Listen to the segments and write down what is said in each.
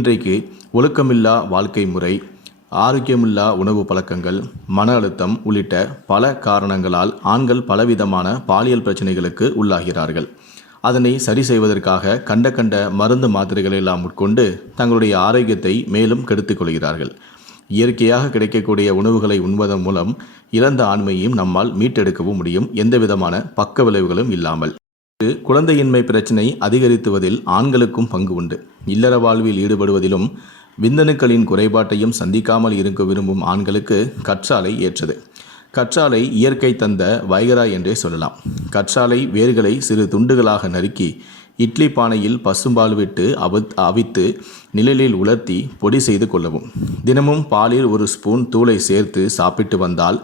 இன்றைக்கு ஒழுக்கமில்லா வாழ்க்கை முறை, ஆரோக்கியமில்லா உணவு பழக்கங்கள், மன அழுத்தம் உள்ளிட்ட பல காரணங்களால் ஆண்கள் பலவிதமான பாலியல் பிரச்சனைகளுக்கு உள்ளாகிறார்கள். அதனை சரி செய்வதற்காக கண்ட கண்ட மருந்து மாத்திரைகளை எல்லாம் உட்கொண்டு தங்களுடைய ஆரோக்கியத்தை மேலும் கெடுத்துக் கொள்கிறார்கள். இயற்கையாக கிடைக்கக்கூடிய உணவுகளை உண்பதன் மூலம் இழந்த ஆண்மையும் நம்மால் மீட்டெடுக்கவும் முடியும், எந்தவிதமான பக்க விளைவுகளும் இல்லாமல். குழந்தையின்மை பிரச்சினை அதிகரித்துவதில் ஆண்களுக்கும் பங்கு உண்டு. இல்லற வாழ்வில் ஈடுபடுவதிலும் விந்தணுக்களின் குறைபாட்டையும் சந்திக்காமல் இருக்க விரும்பும் ஆண்களுக்கு கற்றாழை ஏற்றது. கற்றாழை இயற்கை தந்த வைகரா என்றே சொல்லலாம். கற்றாழை வேர்களை சிறு துண்டுகளாக நறுக்கி இட்லி பானையில் பசும்பால் விட்டு அவித்து நிழலில் உலர்த்தி பொடி செய்து கொள்ளவும். தினமும் பாலில் ஒரு ஸ்பூன் தூளை சேர்த்து சாப்பிட்டு வந்தால்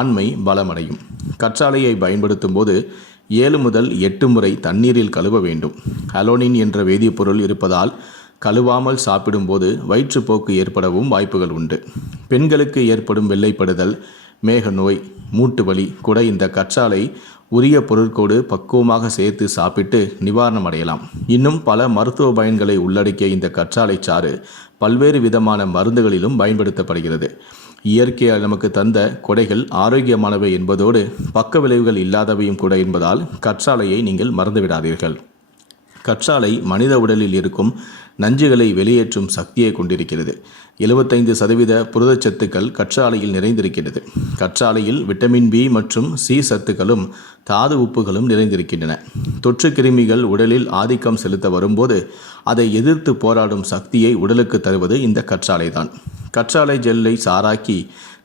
ஆண்மை பலமடையும். கற்றாழையை பயன்படுத்தும் போது 7 முதல் 8 முறை தண்ணீரில் கழுவ வேண்டும். அலோனின் என்ற வேதிப்பொருள் இருப்பதால் கழுவாமல் சாப்பிடும்போது வயிற்றுப்போக்கு ஏற்படவும் வாய்ப்புகள் உண்டு. பெண்களுக்கு ஏற்படும் வெள்ளைப்படுதல், மேக நோய், மூட்டு வலி கூட இந்த கற்றாழை உரிய பொருட்கோடு பக்குவமாக சேர்த்து சாப்பிட்டு நிவாரணம் அடையலாம். இன்னும் பல மருத்துவ பயன்களை உள்ளடக்கிய இந்த கற்றாழை சாறு பல்வேறு விதமான மருந்துகளிலும் பயன்படுத்தப்படுகிறது. இயற்கையால் நமக்கு தந்த கொடைகள் ஆரோக்கியமானவை என்பதோடு பக்க விளைவுகள் இல்லாதவையும் கூட என்பதால் கற்றாழையை நீங்கள் மறந்துவிடாதீர்கள். கற்றாழை மனித உடலில் இருக்கும் நஞ்சுகளை வெளியேற்றும் சக்தியை கொண்டிருக்கிறது. 75% புரதச்சத்துக்கள் கற்றாழையில் நிறைந்திருக்கிறது. கற்றாழையில் விட்டமின் பி மற்றும் சி சத்துக்களும் தாது உப்புகளும் நிறைந்திருக்கின்றன. தொற்று கிருமிகள் உடலில் ஆதிக்கம் செலுத்த வரும்போது அதை எதிர்த்து போராடும் சக்தியை உடலுக்கு தருவது இந்த கற்றாழை தான். கற்றாழை ஜெல்லை சாறாக்கி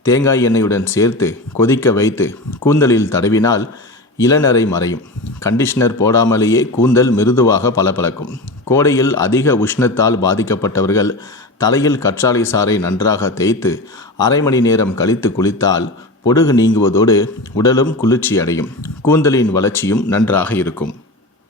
தேங்காய் எண்ணெயுடன் சேர்த்து கொதிக்க வைத்து கூந்தலில் தடவினால் இளநரை மறையும். கண்டிஷனர் போடாமலேயே கூந்தல் மிருதுவாக பளபளக்கும். கோடையில் அதிக உஷ்ணத்தால் பாதிக்கப்பட்டவர்கள் தலையில் கற்றாழை சாறை நன்றாக தேய்த்து அரை மணி நேரம் கழித்து குளித்தால் பொடுகு நீங்குவதோடு உடலும் குளிர்ச்சி அடையும். கூந்தலின் வளர்ச்சியும் நன்றாக இருக்கும்.